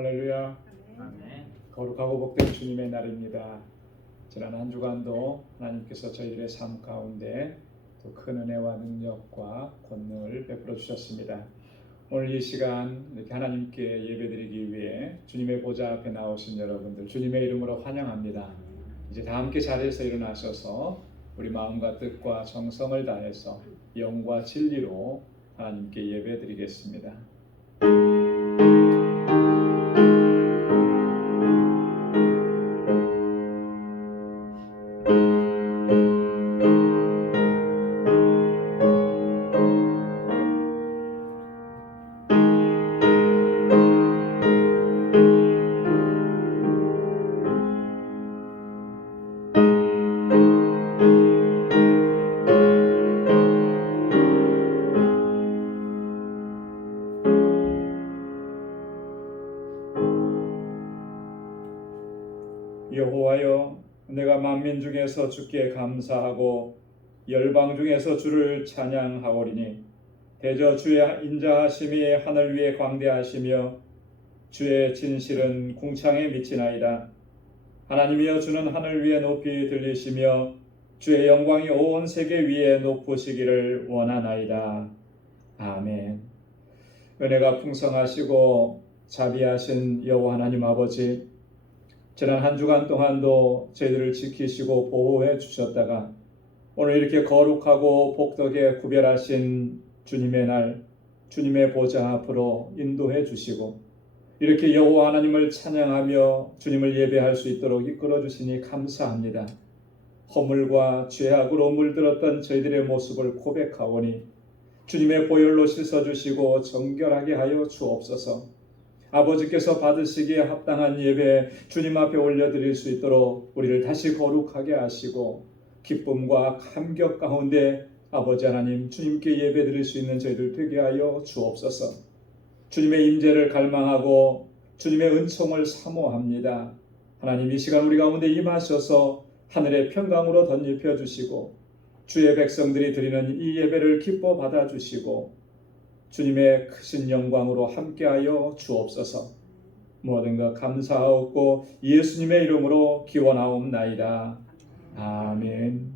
할렐루야. 아멘. 거룩하고 복된 주님의 날입니다. 지난 한 주간도 하나님께서 저희들의 삶 가운데 또 큰 은혜와 능력과 권능을 베풀어 주셨습니다. 오늘 이 시간 이렇게 하나님께 예배드리기 위해 주님의 보좌 앞에 나오신 여러분들 주님의 이름으로 환영합니다. 이제 다 함께 자리에서 일어나셔서 우리 마음과 뜻과 정성을 다해서 영과 진리로 하나님께 예배드리겠습니다. 여호와여, 내가 만민 중에서 주께 감사하고 열방 중에서 주를 찬양하오리니 대저 주의 인자하심이 하늘 위에 광대하시며 주의 진실은 궁창에 미치나이다. 하나님이여, 주는 하늘 위에 높이 들리시며 주의 영광이 온 세계 위에 높으시기를 원하나이다. 아멘. 은혜가 풍성하시고 자비하신 여호와 하나님 아버지, 지난 한 주간 동안도 저희들을 지키시고 보호해 주셨다가 오늘 이렇게 거룩하고 복덕에 구별하신 주님의 날, 주님의 보좌 앞으로 인도해 주시고 이렇게 여호와 하나님을 찬양하며 주님을 예배할 수 있도록 이끌어 주시니 감사합니다. 허물과 죄악으로 물들었던 저희들의 모습을 고백하오니 주님의 보혈로 씻어주시고 정결하게 하여 주옵소서. 아버지께서 받으시기에 합당한 예배 주님 앞에 올려드릴 수 있도록 우리를 다시 거룩하게 하시고 기쁨과 감격 가운데 아버지 하나님 주님께 예배드릴 수 있는 저희들 되게 하여 주옵소서. 주님의 임재를 갈망하고 주님의 은총을 사모합니다. 하나님, 이 시간 우리 가운데 임하셔서 하늘의 평강으로 덧입혀 주시고 주의 백성들이 드리는 이 예배를 기뻐 받아주시고 주님의 크신 영광으로 함께하여 주옵소서. 모든 것 감사하옵고 예수님의 이름으로 기원하옵나이다. 아멘.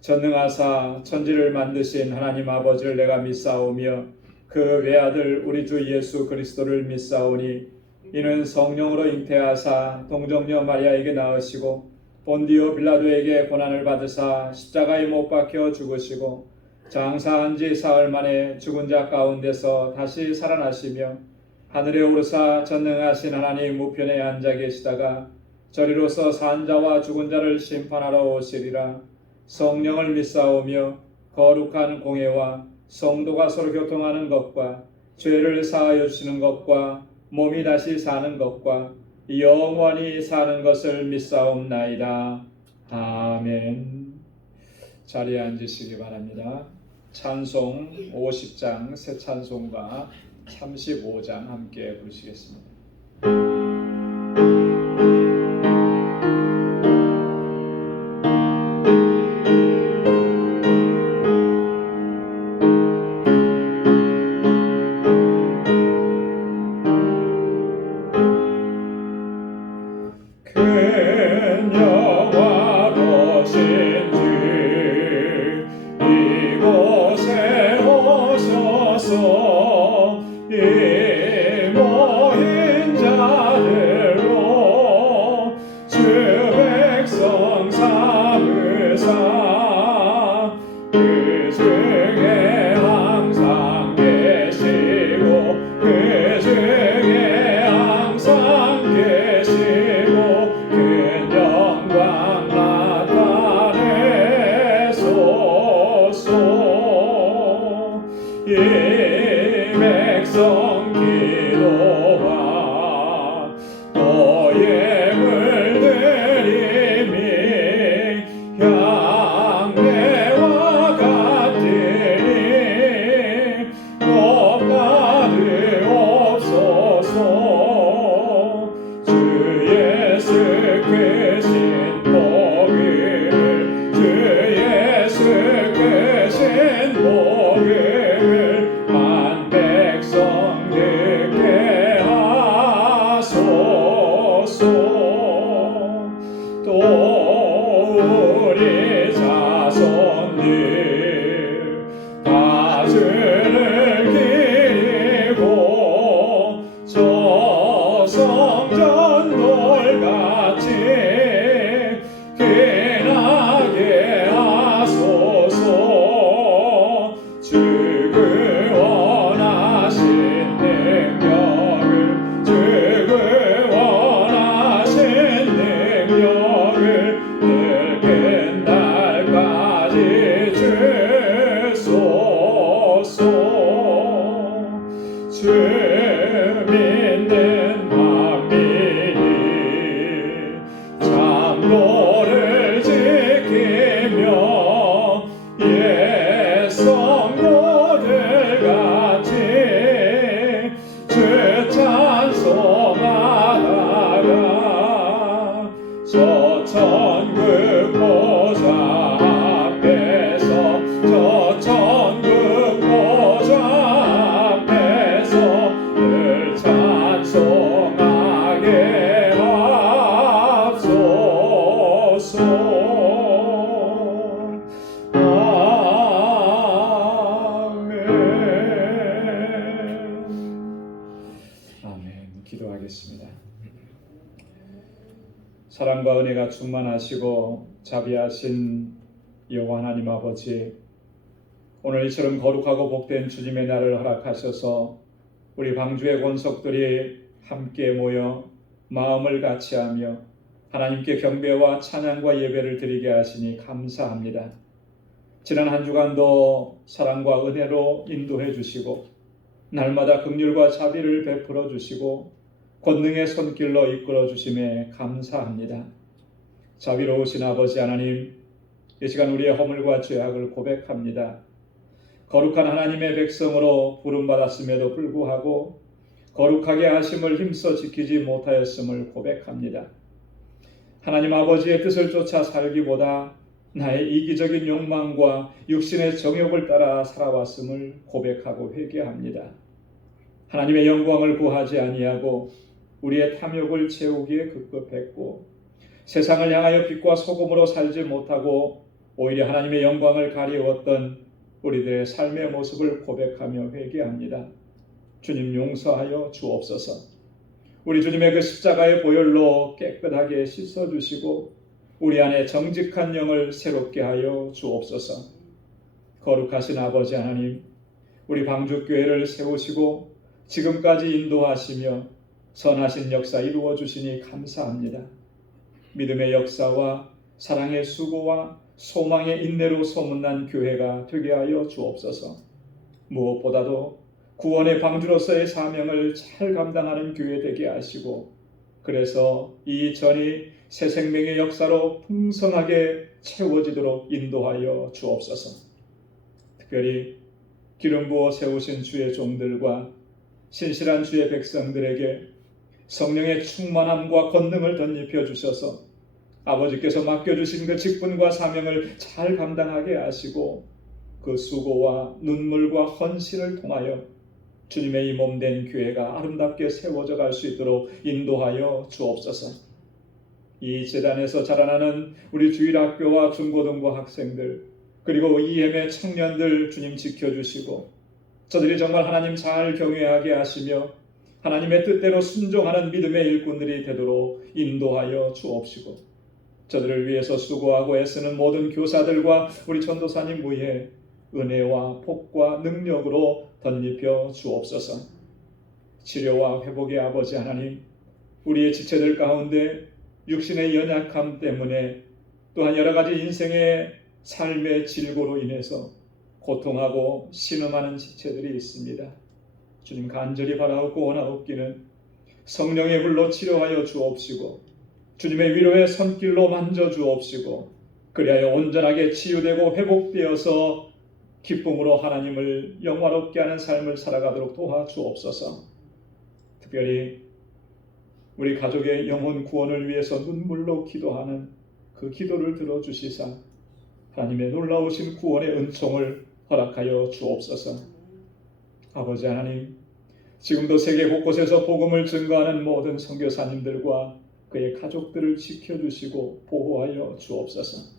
전능하사 천지를 만드신 하나님 아버지를 내가 믿사오며 그 외아들 우리 주 예수 그리스도를 믿사오니 이는 성령으로 잉태하사 동정녀 마리아에게 낳으시고 본디오 빌라도에게 고난을 받으사 십자가에 못 박혀 죽으시고 장사한 지 사흘 만에 죽은 자 가운데서 다시 살아나시며 하늘에 오르사 전능하신 하나님 우편에 앉아 계시다가 저리로서 산 자와 죽은 자를 심판하러 오시리라. 성령을 믿사오며 거룩한 공회와 성도가 서로 교통하는 것과 죄를 사하여 주시는 것과 몸이 다시 사는 것과 영원히 사는 것을 믿사옵나이다. 아멘. 자리에 앉으시기 바랍니다. 찬송 50장 새 찬송가 35장 함께 부르시겠습니다. 그 사랑과 은혜가 충만하시고 자비하신 여호와 하나님 아버지, 오늘 이처럼 거룩하고 복된 주님의 날을 허락하셔서 우리 방주의 권속들이 함께 모여 마음을 같이하며 하나님께 경배와 찬양과 예배를 드리게 하시니 감사합니다. 지난 한 주간도 사랑과 은혜로 인도해 주시고 날마다 긍휼과 자비를 베풀어 주시고 권능의 손길로 이끌어 주심에 감사합니다. 자비로우신 아버지 하나님, 이 시간 우리의 허물과 죄악을 고백합니다. 거룩한 하나님의 백성으로 부름받았음에도 불구하고 거룩하게 하심을 힘써 지키지 못하였음을 고백합니다. 하나님 아버지의 뜻을 쫓아 살기보다 나의 이기적인 욕망과 육신의 정욕을 따라 살아왔음을 고백하고 회개합니다. 하나님의 영광을 구하지 아니하고 우리의 탐욕을 채우기에 급급했고 세상을 향하여 빛과 소금으로 살지 못하고 오히려 하나님의 영광을 가리웠던 우리들의 삶의 모습을 고백하며 회개합니다. 주님 용서하여 주옵소서. 우리 주님의 그 십자가의 보혈로 깨끗하게 씻어주시고 우리 안에 정직한 영을 새롭게 하여 주옵소서. 거룩하신 아버지 하나님, 우리 방주교회를 세우시고 지금까지 인도하시며 선하신 역사 이루어 주시니 감사합니다. 믿음의 역사와 사랑의 수고와 소망의 인내로 소문난 교회가 되게 하여 주옵소서. 무엇보다도 구원의 방주로서의 사명을 잘 감당하는 교회 되게 하시고 그래서 이 전이 새 생명의 역사로 풍성하게 채워지도록 인도하여 주옵소서. 특별히 기름 부어 세우신 주의 종들과 신실한 주의 백성들에게 성령의 충만함과 권능을 덧입혀 주셔서 아버지께서 맡겨주신 그 직분과 사명을 잘 감당하게 하시고 그 수고와 눈물과 헌신을 통하여 주님의 이 몸된 교회가 아름답게 세워져 갈 수 있도록 인도하여 주옵소서. 이 재단에서 자라나는 우리 주일학교와 중고등부 학생들 그리고 EM의 청년들 주님 지켜주시고 저들이 정말 하나님 잘 경외하게 하시며 하나님의 뜻대로 순종하는 믿음의 일꾼들이 되도록 인도하여 주옵시고 저들을 위해서 수고하고 애쓰는 모든 교사들과 우리 전도사님 위에 은혜와 복과 능력으로 덧입혀 주옵소서. 치료와 회복의 아버지 하나님, 우리의 지체들 가운데 육신의 연약함 때문에 또한 여러 가지 인생의 삶의 질고로 인해서 고통하고 신음하는 지체들이 있습니다. 주님 간절히 바라옵고 원하옵기는 성령의 불로 치료하여 주옵시고 주님의 위로의 손길로 만져 주옵시고 그리하여 온전하게 치유되고 회복되어서 기쁨으로 하나님을 영화롭게 하는 삶을 살아가도록 도와주옵소서. 특별히 우리 가족의 영혼 구원을 위해서 눈물로 기도하는 그 기도를 들어주시사 하나님의 놀라우신 구원의 은총을 허락하여 주옵소서. 아버지 하나님, 지금도 세계 곳곳에서 복음을 증거하는 모든 선교사님들과 그의 가족들을 지켜주시고 보호하여 주옵소서.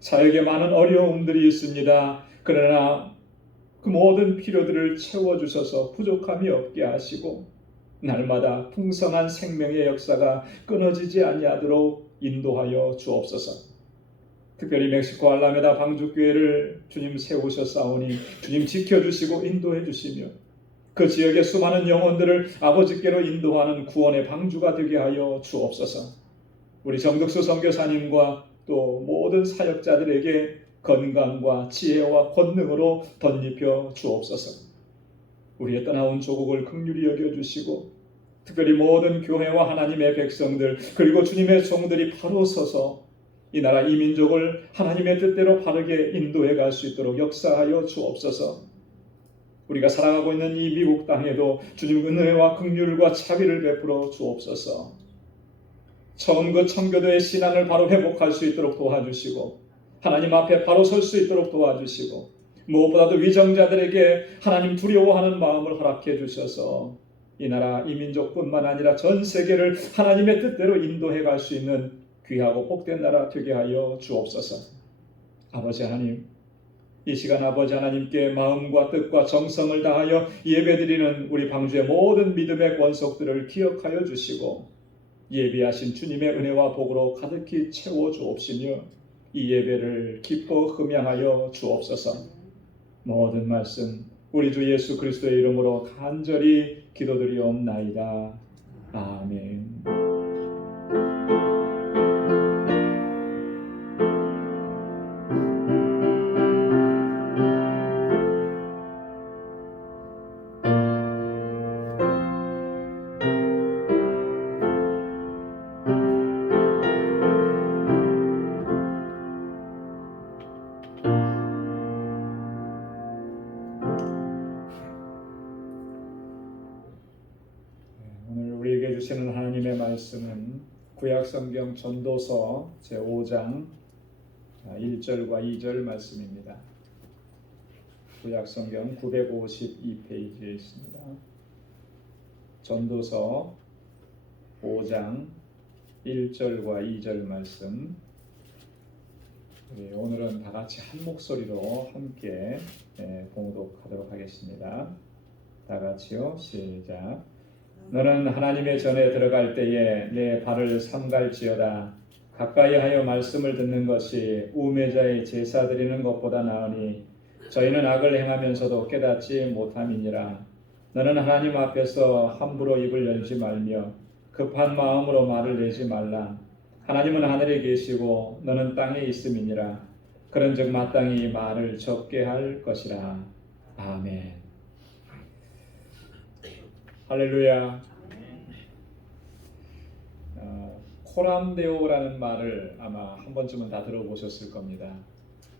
사역에 많은 어려움들이 있습니다. 그러나 그 모든 필요들을 채워주셔서 부족함이 없게 하시고 날마다 풍성한 생명의 역사가 끊어지지 아니하도록 인도하여 주옵소서. 특별히 멕시코 알라메다 방주교회를 주님 세우셨사오니 주님 지켜주시고 인도해 주시며 그 지역의 수많은 영혼들을 아버지께로 인도하는 구원의 방주가 되게 하여 주옵소서. 우리 정덕수 선교사님과 또 모든 사역자들에게 건강과 지혜와 권능으로 덧입혀 주옵소서. 우리의 떠나온 조국을 긍휼히 여겨주시고 특별히 모든 교회와 하나님의 백성들 그리고 주님의 종들이 바로 서서 이 나라 이 민족을 하나님의 뜻대로 바르게 인도해 갈 수 있도록 역사하여 주옵소서. 우리가 살아가고 있는 이 미국 땅에도 주님 은혜와 긍휼과 자비를 베풀어 주옵소서. 처음 그 청교도의 신앙을 바로 회복할 수 있도록 도와주시고 하나님 앞에 바로 설 수 있도록 도와주시고 무엇보다도 위정자들에게 하나님 두려워하는 마음을 허락해 주셔서 이 나라 이 민족뿐만 아니라 전 세계를 하나님의 뜻대로 인도해 갈 수 있는 귀하고 복된 나라 되게 하여 주옵소서. 아버지 하나님, 이 시간 아버지 하나님께 마음과 뜻과 정성을 다하여 예배드리는 우리 방주의 모든 믿음의 권속들을 기억하여 주시고 예비하신 주님의 은혜와 복으로 가득히 채워 주옵시며 이 예배를 기뻐 흠양하여 주옵소서. 모든 말씀 우리 주 예수 그리스도의 이름으로 간절히 기도드리옵나이다. 아멘. 오늘 우리에게 주시는 하나님의 말씀은 구약성경 전도서 제5장 1절과 2절 말씀입니다. 구약성경 952페이지에 있습니다. 전도서 5장 1절과 2절 말씀. 오늘은 다 같이 한 목소리로 함께 봉독하도록 하겠습니다. 다 같이요. 시작. 너는 하나님의 전에 들어갈 때에 내 발을 삼갈지어다. 가까이 하여 말씀을 듣는 것이 우매자의 제사 드리는 것보다 나으니 저희는 악을 행하면서도 깨닫지 못함이니라. 너는 하나님 앞에서 함부로 입을 열지 말며 급한 마음으로 말을 내지 말라. 하나님은 하늘에 계시고 너는 땅에 있음이니라. 그런즉 마땅히 말을 적게 할 것이라. 아멘. 할렐루야. 코람데오라는 말을 아마 한 번쯤은 다 들어보셨을 겁니다.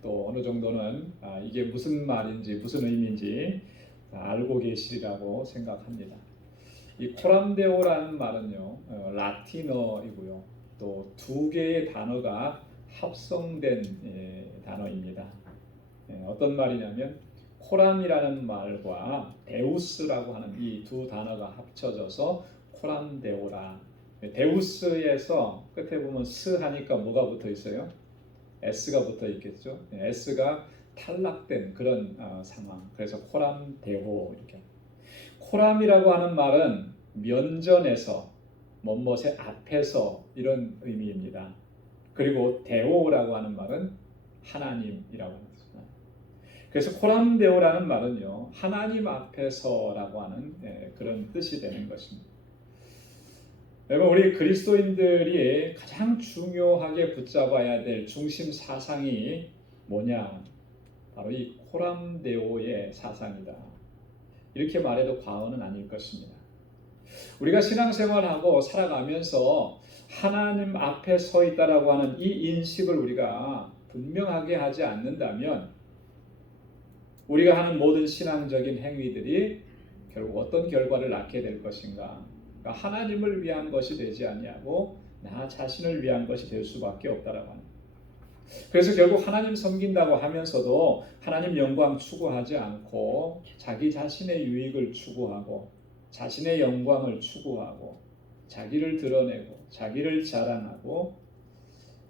또 어느 정도는 이게 무슨 말인지 무슨 의미인지 알고 계시리라고 생각합니다. 이 코람데오라는 말은요, 라틴어이고요. 또 두 개의 단어가 합성된 단어입니다. 어떤 말이냐면 코람이라는 말과 데우스라고 하는 이 두 단어가 합쳐져서 코람데오라. 데우스에서 끝에 보면 스 하니까 뭐가 붙어 있어요? S가 붙어 있겠죠. S가 탈락된 그런 상황. 그래서 코람데오 이렇게. 코람이라고 하는 말은 면전에서, 뭐뭇의 앞에서 이런 의미입니다. 그리고 데오라고 하는 말은 하나님이라고 합니다. 그래서 코람데오라는 말은요, 하나님 앞에서라고 하는 그런 뜻이 되는 것입니다. 여러분, 우리 그리스도인들이 가장 중요하게 붙잡아야 될 중심 사상이 뭐냐? 바로 이 코람데오의 사상이다. 이렇게 말해도 과언은 아닐 것입니다. 우리가 신앙생활하고 살아가면서 하나님 앞에 서 있다라고 하는 이 인식을 우리가 분명하게 하지 않는다면 우리가 하는 모든 신앙적인 행위들이 결국 어떤 결과를 낳게 될 것인가? 그러니까 하나님을 위한 것이 되지 아니하고 나 자신을 위한 것이 될 수밖에 없다라고 하는. 그래서 결국 하나님 섬긴다고 하면서도 하나님 영광 추구하지 않고 자기 자신의 유익을 추구하고 자신의 영광을 추구하고 자기를 드러내고 자기를 자랑하고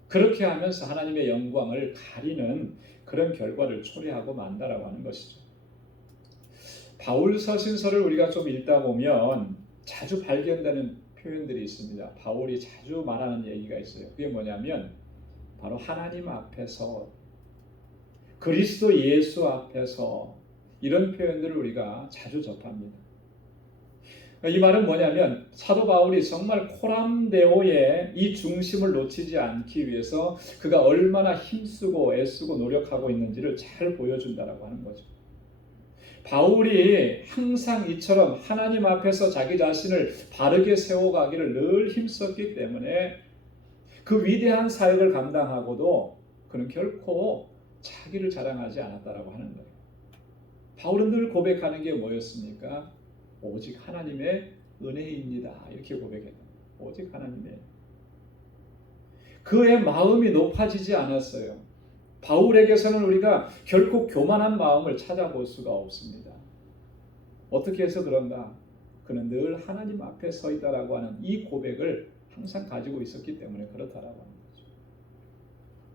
그렇게 하면서 하나님의 영광을 가리는 그런 결과를 초래하고 만다라고 하는 것이죠. 바울 서신서를 우리가 좀 읽다 보면 자주 발견되는 표현들이 있습니다. 바울이 자주 말하는 얘기가 있어요. 그게 뭐냐면 바로 하나님 앞에서, 그리스도 예수 앞에서, 이런 표현들을 우리가 자주 접합니다. 이 말은 뭐냐면 사도 바울이 정말 코람데오의 이 중심을 놓치지 않기 위해서 그가 얼마나 힘쓰고 애쓰고 노력하고 있는지를 잘 보여준다라고 하는 거죠. 바울이 항상 이처럼 하나님 앞에서 자기 자신을 바르게 세워가기를 늘 힘썼기 때문에 그 위대한 사역을 감당하고도 그는 결코 자기를 자랑하지 않았다라고 하는 거예요. 바울은 늘 고백하는 게 뭐였습니까? 오직 하나님의 은혜입니다. 이렇게 고백했다. 오직 하나님의. 그의 마음이 높아지지 않았어요. 바울에게서는 우리가 결코 교만한 마음을 찾아볼 수가 없습니다. 어떻게 해서 그런가? 그는 늘 하나님 앞에 서 있다라고 하는 이 고백을 항상 가지고 있었기 때문에 그렇다라고 하는 거죠.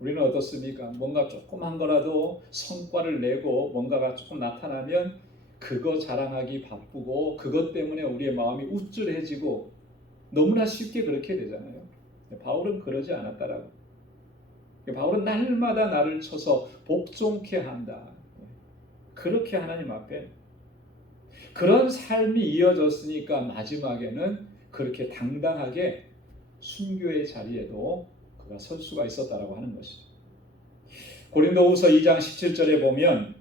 우리는 어떻습니까? 뭔가 조그만 거라도 성과를 내고 뭔가가 조금 나타나면 그거 자랑하기 바쁘고 그것 때문에 우리의 마음이 우쭐해지고 너무나 쉽게 그렇게 되잖아요. 바울은 그러지 않았다라고. 바울은 날마다 나를 쳐서 복종케 한다. 그렇게 하나님 앞에 그런 삶이 이어졌으니까 마지막에는 그렇게 당당하게 순교의 자리에도 그가 설 수가 있었다라고 하는 것이죠. 고린도후서 2장 17절에 보면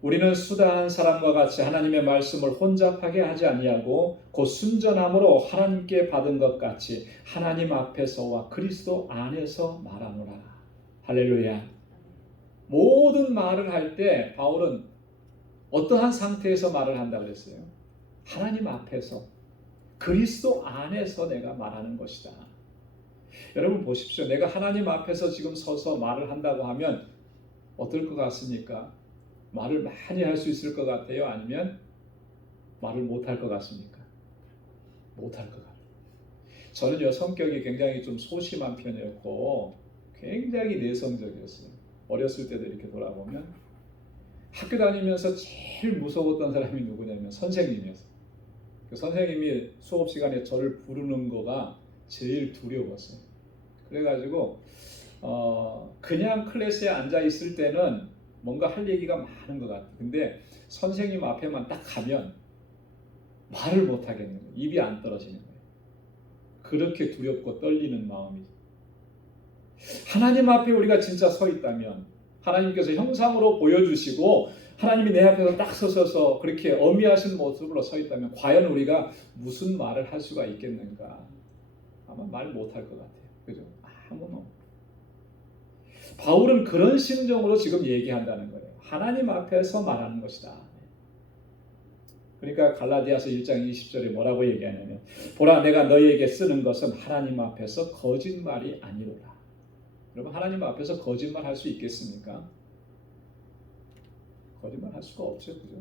우리는 수다한 사람과 같이 하나님의 말씀을 혼잡하게 하지 아니하고 곧 순전함으로 하나님께 받은 것 같이 하나님 앞에서와 그리스도 안에서 말하노라. 할렐루야. 모든 말을 할 때 바울은 어떠한 상태에서 말을 한다고 그랬어요? 하나님 앞에서 그리스도 안에서 내가 말하는 것이다. 여러분 보십시오. 내가 하나님 앞에서 지금 서서 말을 한다고 하면 어떨 것 같습니까? 말을 많이 할 수 있을 것 같아요? 아니면 말을 못할 것 같습니까? 못할 것 같아요. 저는요, 성격이 굉장히 좀 소심한 편이었고 굉장히 내성적이었어요. 어렸을 때도 이렇게 돌아보면 학교 다니면서 제일 무서웠던 사람이 누구냐면 선생님이었어요. 그 선생님이 수업 시간에 저를 부르는 거가 제일 두려웠어요. 그래가지고 그냥 클래스에 앉아 있을 때는 뭔가 할 얘기가 많은 것 같아요. 근데 선생님 앞에만 딱 가면 말을 못 하겠는 거예요. 입이 안 떨어지는 거예요. 그렇게 두렵고 떨리는 마음이. 하나님 앞에 우리가 진짜 서 있다면 하나님께서 형상으로 보여주시고 하나님이 내 앞에서 딱 서셔서 그렇게 어미하신 모습으로 서 있다면 과연 우리가 무슨 말을 할 수가 있겠는가? 아마 말 못할 것 같아요. 그죠? 아무나. 바울은 그런 심정으로 지금 얘기한다는 거예요. 하나님 앞에서 말하는 것이다. 그러니까 갈라디아서 1장 20절에 뭐라고 얘기하냐면 보라 내가 너희에게 쓰는 것은 하나님 앞에서 거짓말이 아니로라. 여러분 하나님 앞에서 거짓말 할 수 있겠습니까? 거짓말 할 수가 없죠. 그죠?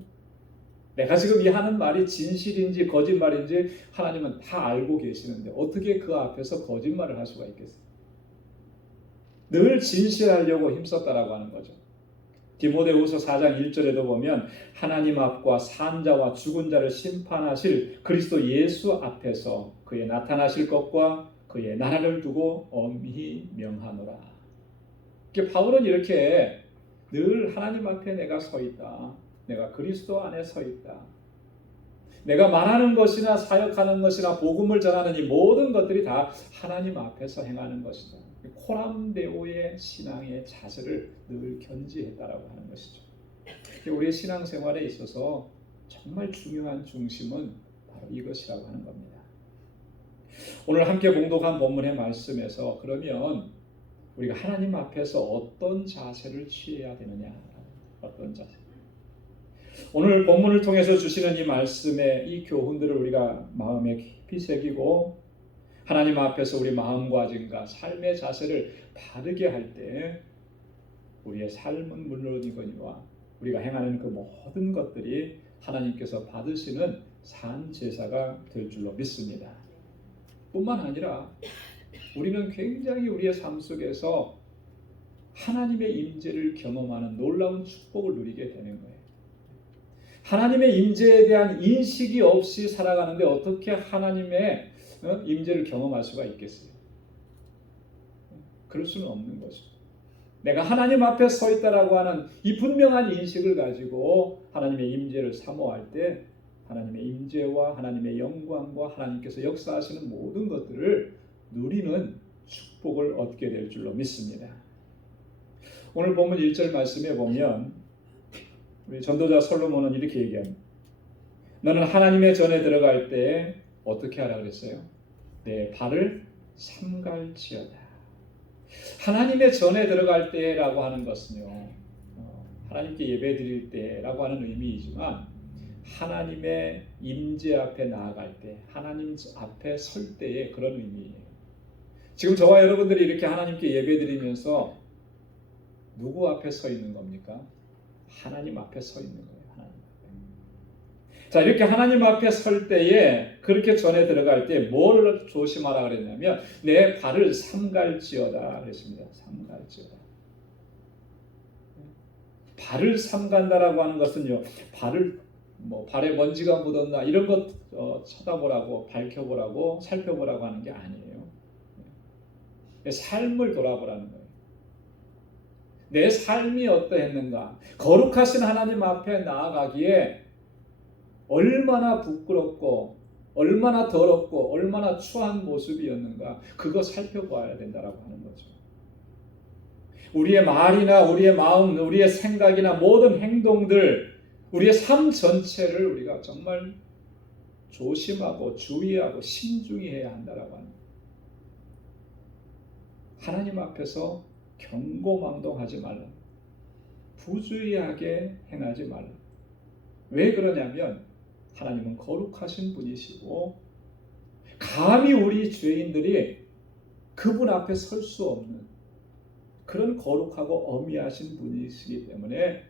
내가 지금 이 하는 말이 진실인지 거짓말인지 하나님은 다 알고 계시는데 어떻게 그 앞에서 거짓말을 할 수가 있겠어요? 늘 진실하려고 힘썼다라고 하는 거죠. 디모데후서 4장 1절에도 보면 하나님 앞과 산자와 죽은 자를 심판하실 그리스도 예수 앞에서 그의 나타나실 것과 그의 나라를 두고 엄히 명하노라. 바울은 이렇게 늘 하나님 앞에 내가 서 있다. 내가 그리스도 안에 서 있다. 내가 말하는 것이나 사역하는 것이나 복음을 전하는 이 모든 것들이 다 하나님 앞에서 행하는 것이다. 코람데오의 신앙의 자세를 늘 견지했다라고 하는 것이죠. 우리의 신앙생활에 있어서 정말 중요한 중심은 바로 이것이라고 하는 겁니다. 오늘 함께 봉독한 본문의 말씀에서 그러면 우리가 하나님 앞에서 어떤 자세를 취해야 되느냐? 어떤 자세? 오늘 본문을 통해서 주시는 이 말씀의 이 교훈들을 우리가 마음에 깊이 새기고 하나님 앞에서 우리 마음가짐과 삶의 자세를 바르게 할 때 우리의 삶은 물론이거니와 우리가 행하는 그 모든 것들이 하나님께서 받으시는 산 제사가 될 줄로 믿습니다. 뿐만 아니라 우리는 굉장히 우리의 삶 속에서 하나님의 임재를 경험하는 놀라운 축복을 누리게 되는 거예요. 하나님의 임재에 대한 인식이 없이 살아가는데 어떻게 하나님의 임재를 경험할 수가 있겠어요? 그럴 수는 없는 거죠. 내가 하나님 앞에 서 있다라고 하는 이 분명한 인식을 가지고 하나님의 임재를 사모할 때 하나님의 임재와 하나님의 영광과 하나님께서 역사하시는 모든 것들을 누리는 축복을 얻게 될 줄로 믿습니다. 오늘 본문 1절 말씀에 보면 우리 전도자 솔로몬은 이렇게 얘기합니다. 너는 하나님의 전에 들어갈 때 어떻게 하라 그랬어요? 내 발을 삼갈지어다. 하나님의 전에 들어갈 때라고 하는 것은요, 하나님께 예배 드릴 때라고 하는 의미이지만 하나님의 임재 앞에 나아갈 때, 하나님 앞에 설 때의 그런 의미예요. 지금 저와 여러분들이 이렇게 하나님께 예배 드리면서 누구 앞에 서 있는 겁니까? 하나님 앞에 서 있는 거예요. 하나님 앞에. 자, 이렇게 하나님 앞에 설 때에 그렇게 전에 들어갈 때 뭘 조심하라 그랬냐면 내 발을 삼갈지어다 그랬습니다. 삼갈지어다. 발을 삼간다라고 하는 것은요, 발을 뭐 발에 먼지가 묻었나 이런 것 쳐다보라고 밝혀보라고 살펴보라고 하는 게 아니에요. 삶을 돌아보라는 거예요. 내 삶이 어떠했는가? 거룩하신 하나님 앞에 나아가기에 얼마나 부끄럽고 얼마나 더럽고 얼마나 추한 모습이었는가? 그거 살펴봐야 된다라고 하는 거죠. 우리의 말이나 우리의 마음, 우리의 생각이나 모든 행동들, 우리의 삶 전체를 우리가 정말 조심하고 주의하고 신중히 해야 한다라고 합니다. 하나님 앞에서 경고망동하지 말라. 부주의하게 행하지 말라. 왜 그러냐면 하나님은 거룩하신 분이시고 감히 우리 죄인들이 그분 앞에 설 수 없는 그런 거룩하고 어미하신 분이시기 때문에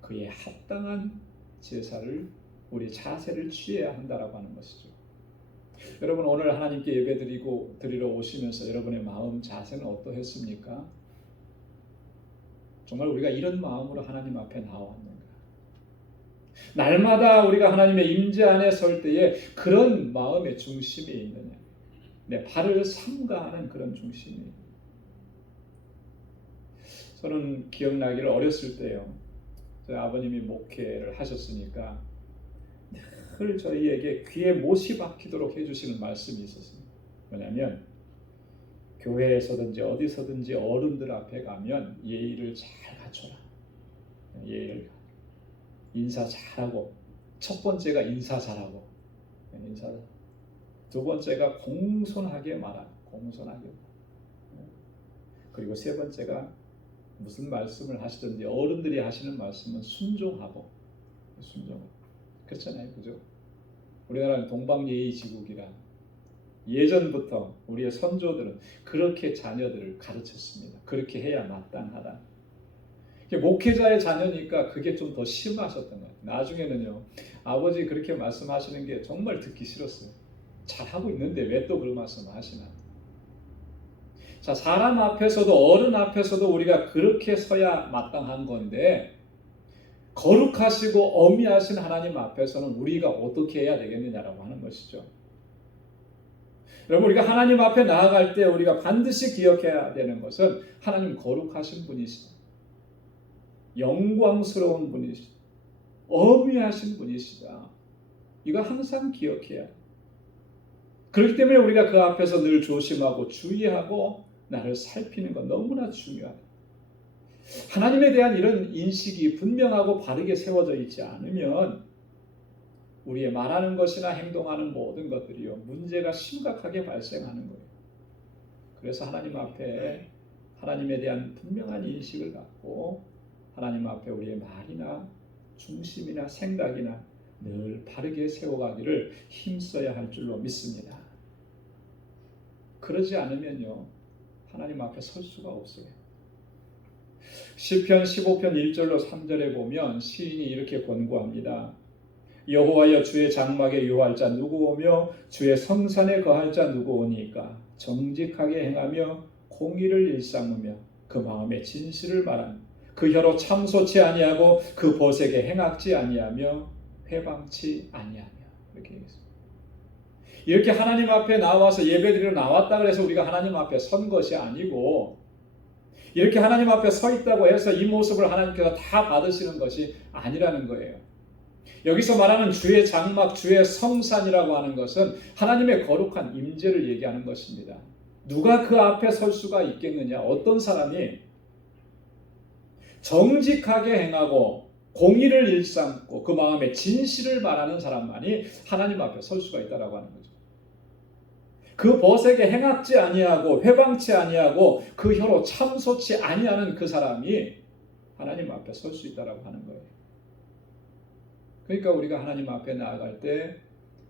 그의 합당한 제사를 우리 자세를 취해야 한다라고 하는 것이죠. 여러분 오늘 하나님께 드리러 오시면서 여러분의 마음 자세는 어떠했습니까? 정말 우리가 이런 마음으로 하나님 앞에 나왔는가? 날마다 우리가 하나님의 임재 안에 설 때에 그런 마음의 중심이 있느냐? 내 발을 삼가하는 그런 중심이. 저는 기억나기를 어렸을 때요. 저희 아버님이 목회를 하셨으니까 늘 저희에게 귀에 못이 박히도록 해주시는 말씀이 있었습니다. 뭐냐면 교회에서든지 어디서든지 어른들 앞에 가면 예의를 잘 갖춰라. 예의를 인사 잘하고 첫 번째가 인사 잘하고 두 번째가 공손하게 말하고 공손하게 그리고 세 번째가 무슨 말씀을 하시든지 어른들이 하시는 말씀은 순종하고 그렇잖아요, 그죠? 우리나라는 동방예의지국이라 예전부터 우리의 선조들은 그렇게 자녀들을 가르쳤습니다. 그렇게 해야 마땅하다. 목회자의 자녀니까 그게 좀 더 심하셨던 것 같아요. 나중에는요, 아버지 그렇게 말씀하시는 게 정말 듣기 싫었어요. 잘하고 있는데 왜 또 그런 말씀을 하시나. 자, 사람 앞에서도 어른 앞에서도 우리가 그렇게 서야 마땅한 건데 거룩하시고 어미하신 하나님 앞에서는 우리가 어떻게 해야 되겠느냐라고 하는 것이죠. 여러분 우리가 하나님 앞에 나아갈 때 우리가 반드시 기억해야 되는 것은 하나님 거룩하신 분이시다. 영광스러운 분이시다. 어미하신 분이시다. 이거 항상 기억해야 해요. 그렇기 때문에 우리가 그 앞에서 늘 조심하고 주의하고 나를 살피는 건 너무나 중요하다. 하나님에 대한 이런 인식이 분명하고 바르게 세워져 있지 않으면 우리의 말하는 것이나 행동하는 모든 것들이요 문제가 심각하게 발생하는 거예요. 그래서 하나님 앞에 하나님에 대한 분명한 인식을 갖고 하나님 앞에 우리의 말이나 중심이나 생각이나 늘 바르게 세워가기를 힘써야 할 줄로 믿습니다. 그러지 않으면요 하나님 앞에 설 수가 없어요. 시편 15편 1절로 3절에 보면 시인이 이렇게 권고합니다. 여호와여 주의 장막에 유할 자 누구오며 주의 성산에 거할 자 누구오니까 정직하게 행하며 공의를 일삼으며 그 마음에 진실을 말하며 그 혀로 참소치 아니하고 그 벗에게 행악지 아니하며 회방치 아니하며 이렇게 얘기했습니다. 이렇게 하나님 앞에 나와서 예배드리러 나왔다 그래서 우리가 하나님 앞에 선 것이 아니고 이렇게 하나님 앞에 서 있다고 해서 이 모습을 하나님께서 다 받으시는 것이 아니라는 거예요. 여기서 말하는 주의 장막, 주의 성산이라고 하는 것은 하나님의 거룩한 임재를 얘기하는 것입니다. 누가 그 앞에 설 수가 있겠느냐? 어떤 사람이 정직하게 행하고 공의를 일삼고 그 마음에 진실을 말하는 사람만이 하나님 앞에 설 수가 있다라고 하는 거죠. 그 벗에게 행악지 아니하고 회방치 아니하고 그 혀로 참소치 아니하는 그 사람이 하나님 앞에 설 수 있다라고 하는 거예요. 그러니까 우리가 하나님 앞에 나아갈 때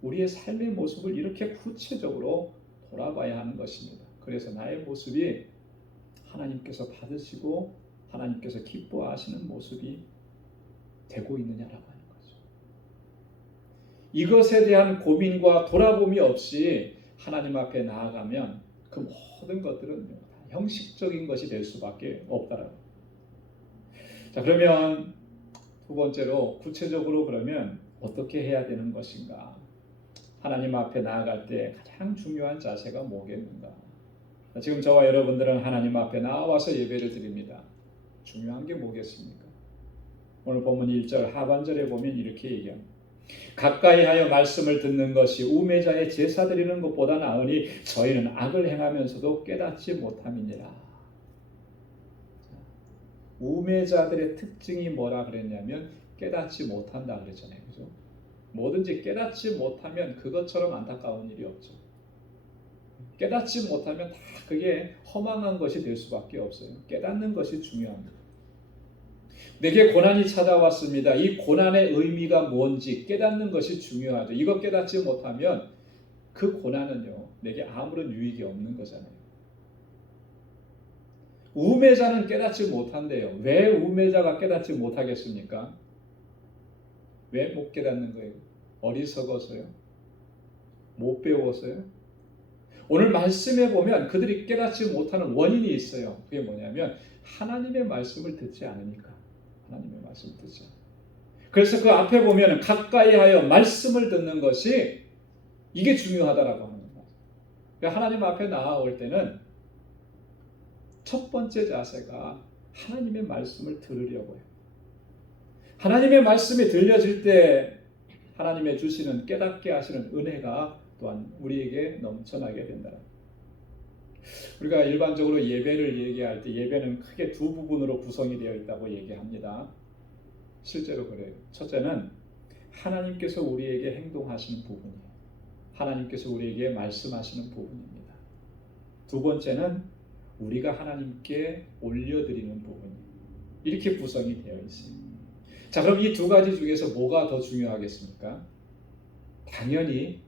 우리의 삶의 모습을 이렇게 구체적으로 돌아봐야 하는 것입니다. 그래서 나의 모습이 하나님께서 받으시고 하나님께서 기뻐하시는 모습이 되고 있느냐라고 하는 거죠. 이것에 대한 고민과 돌아봄이 없이 하나님 앞에 나아가면 그 모든 것들은 형식적인 것이 될 수밖에 없다라고. 자, 그러면 두 번째로 구체적으로 그러면 어떻게 해야 되는 것인가? 하나님 앞에 나아갈 때 가장 중요한 자세가 뭐겠는가? 지금 저와 여러분들은 하나님 앞에 나와서 예배를 드립니다. 중요한 게 뭐겠습니까? 오늘 본문 1절 하반절에 보면 이렇게 얘기합니다. 가까이 하여 말씀을 듣는 것이 우매자의 제사 드리는 것보다 나으니 저희는 악을 행하면서도 깨닫지 못함이니라. 우매자들의 특징이 뭐라 그랬냐면 깨닫지 못한다 그랬잖아요. 그죠? 뭐든지 깨닫지 못하면 그것처럼 안타까운 일이 없죠. 깨닫지 못하면 다 그게 허망한 것이 될 수밖에 없어요. 깨닫는 것이 중요합니다. 내게 고난이 찾아왔습니다. 이 고난의 의미가 뭔지 깨닫는 것이 중요하죠. 이거 깨닫지 못하면 그 고난은요, 내게 아무런 유익이 없는 거잖아요. 우매자는 깨닫지 못한대요. 왜 우매자가 깨닫지 못하겠습니까? 왜 못 깨닫는 거예요? 어리석어서요? 못 배워서요? 오늘 말씀에 보면 그들이 깨닫지 못하는 원인이 있어요. 그게 뭐냐면 하나님의 말씀을 듣지 않으니까. 하나님의 말씀을 듣지 않으니까. 그래서 그 앞에 보면 가까이 하여 말씀을 듣는 것이 이게 중요하다라고 하는 거예요. 그러니까 하나님 앞에 나아올 때는 첫 번째 자세가 하나님의 말씀을 들으려고요. 하나님의 말씀이 들려질 때 하나님의 주시는 깨닫게 하시는 은혜가 또한 우리에게 넘쳐나게 된다. 우리가 일반적으로 예배를 얘기할 때 예배는 크게 두 부분으로 구성이 되어 있다고 얘기합니다. 실제로 그래요. 첫째는 하나님께서 우리에게 행동하시는 부분이에요. 하나님께서 우리에게 말씀하시는 부분입니다. 두 번째는 우리가 하나님께 올려드리는 부분이에요. 이렇게 구성이 되어 있어요. 자, 그럼 이 두 가지 중에서 뭐가 더 중요하겠습니까? 당연히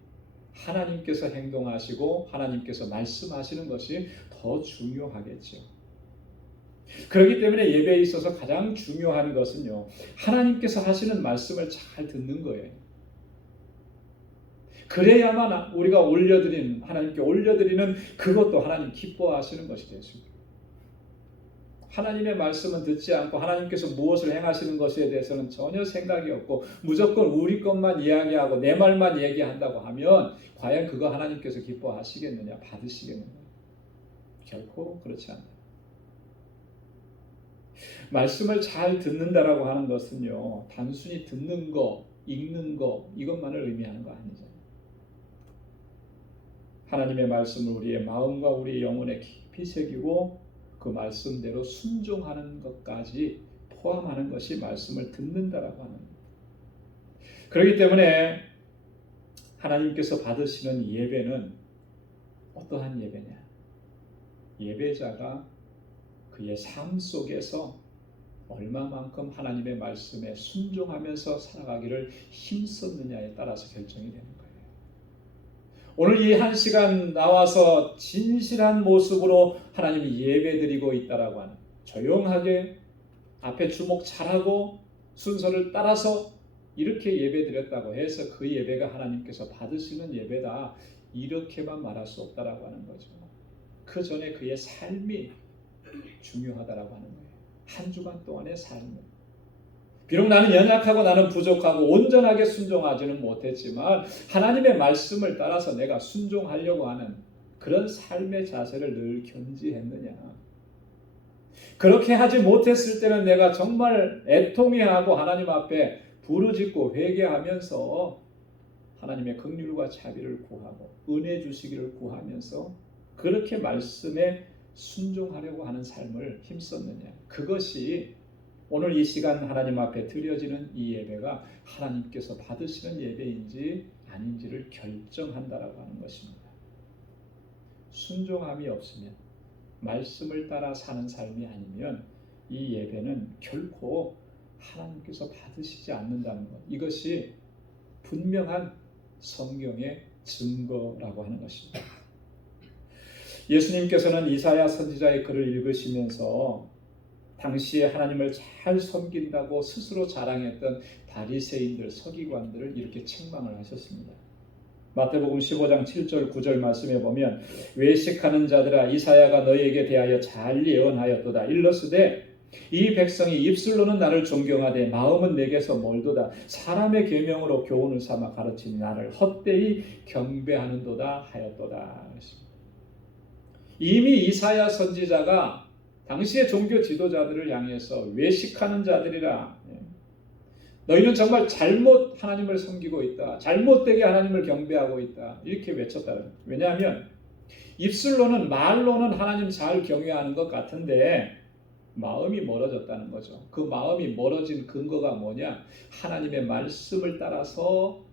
하나님께서 행동하시고 하나님께서 말씀하시는 것이 더 중요하겠죠. 그렇기 때문에 예배에 있어서 가장 중요한 것은요, 하나님께서 하시는 말씀을 잘 듣는 거예요. 그래야만 우리가 하나님께 올려드리는 그것도 하나님 기뻐하시는 것이 되겠습니다. 하나님의 말씀은 듣지 않고 하나님께서 무엇을 행하시는 것에 대해서는 전혀 생각이 없고 무조건 우리 것만 이야기하고 내 말만 얘기한다고 하면 과연 그거 하나님께서 기뻐하시겠느냐, 받으시겠느냐? 결코 그렇지 않아요. 말씀을 잘 듣는다라고 하는 것은요, 단순히 듣는 거, 읽는 거 이것만을 의미하는 거 아니죠. 하나님의 말씀을 우리의 마음과 우리의 영혼에 깊이 새기고 그 말씀대로 순종하는 것까지 포함하는 것이 말씀을 듣는다라고 하는 겁니다. 그렇기 때문에 하나님께서 받으시는 예배는 어떠한 예배냐? 예배자가 그의 삶 속에서 얼마만큼 하나님의 말씀에 순종하면서 살아가기를 힘썼느냐에 따라서 결정이 되는 거예요. 오늘 이 한 시간 나와서 진실한 모습으로 하나님이 예배드리고 있다라고 하는, 조용하게 앞에 주목 잘하고 순서를 따라서 이렇게 예배드렸다고 해서 그 예배가 하나님께서 받으시는 예배다, 이렇게만 말할 수 없다라고 하는 거죠. 그 전에 그의 삶이 중요하다라고 하는 거예요. 한 주간 동안의 삶을. 비록 나는 연약하고 나는 부족하고 온전하게 순종하지는 못했지만 하나님의 말씀을 따라서 내가 순종하려고 하는 그런 삶의 자세를 늘 견지했느냐. 그렇게 하지 못했을 때는 내가 정말 애통해하고 하나님 앞에 부르짖고 회개하면서 하나님의 긍휼과 자비를 구하고 은혜 주시기를 구하면서 그렇게 말씀에 순종하려고 하는 삶을 힘썼느냐. 그것이 오늘 이 시간 하나님 앞에 드려지는 이 예배가 하나님께서 받으시는 예배인지 아닌지를 결정한다라고 하는 것입니다. 순종함이 없으면, 말씀을 따라 사는 삶이 아니면 이 예배는 결코 하나님께서 받으시지 않는다는 것, 이것이 분명한 성경의 증거라고 하는 것입니다. 예수님께서는 이사야 선지자의 글을 읽으시면서 당시에 하나님을 잘 섬긴다고 스스로 자랑했던 바리새인들, 서기관들을 이렇게 책망을 하셨습니다. 마태복음 15장 7절 9절 말씀에 보면 외식하는 자들아, 이사야가 너희에게 대하여 잘 예언하였도다. 일러스되 이 백성이 입술로는 나를 존경하되 마음은 내게서 멀도다. 사람의 계명으로 교훈을 삼아 가르친 나를 헛되이 경배하는도다 하였도다. 이미 이사야 선지자가 당시의 종교 지도자들을 향해서 외식하는 자들이라, 너희는 정말 잘못 하나님을 섬기고 있다, 잘못되게 하나님을 경배하고 있다, 이렇게 외쳤다. 왜냐하면 입술로는, 말로는 하나님 잘 경외하는 것 같은데 마음이 멀어졌다는 거죠. 그 마음이 멀어진 근거가 뭐냐? 하나님의 말씀을 따라서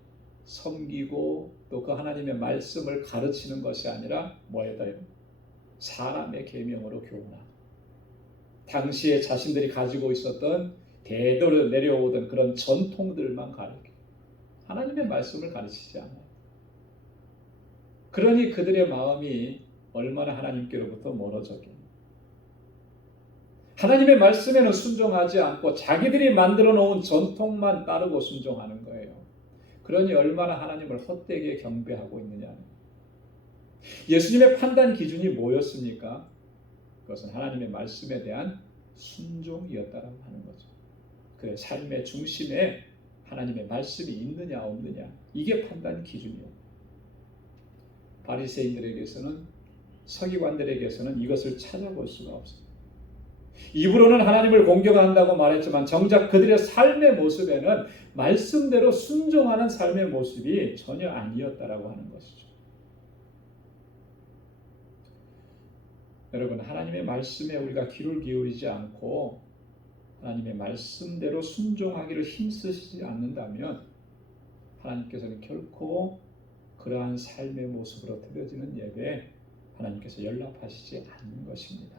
섬기고 또 그 하나님의 말씀을 가르치는 것이 아니라 뭐였다? 사람의 계명으로 교훈하고, 당시에 자신들이 가지고 있었던 대대로 내려오던 그런 전통들만 가르치고 하나님의 말씀을 가르치지 않아요. 그러니 그들의 마음이 얼마나 하나님께로부터 멀어졌겠냐. 하나님의 말씀에는 순종하지 않고 자기들이 만들어 놓은 전통만 따르고 순종하는 거예요. 그러니 얼마나 하나님을 헛되게 경배하고 있느냐. 예수님의 판단 기준이 뭐였습니까? 그것은 하나님의 말씀에 대한 순종이었다고 하는 거죠. 그 삶의 중심에 하나님의 말씀이 있느냐 없느냐, 이게 판단 기준이에요. 바리새인들에게서는, 서기관들에게서는 이것을 찾아볼 수가 없어요. 입으로는 하나님을 공경한다고 말했지만 정작 그들의 삶의 모습에는 말씀대로 순종하는 삶의 모습이 전혀 아니었다라고 하는 것이죠. 여러분, 하나님의 말씀에 우리가 귀를 기울이지 않고 하나님의 말씀대로 순종하기를 힘쓰시지 않는다면 하나님께서는 결코 그러한 삶의 모습으로 드려지는 예배에 하나님께서 연락하시지 않는 것입니다.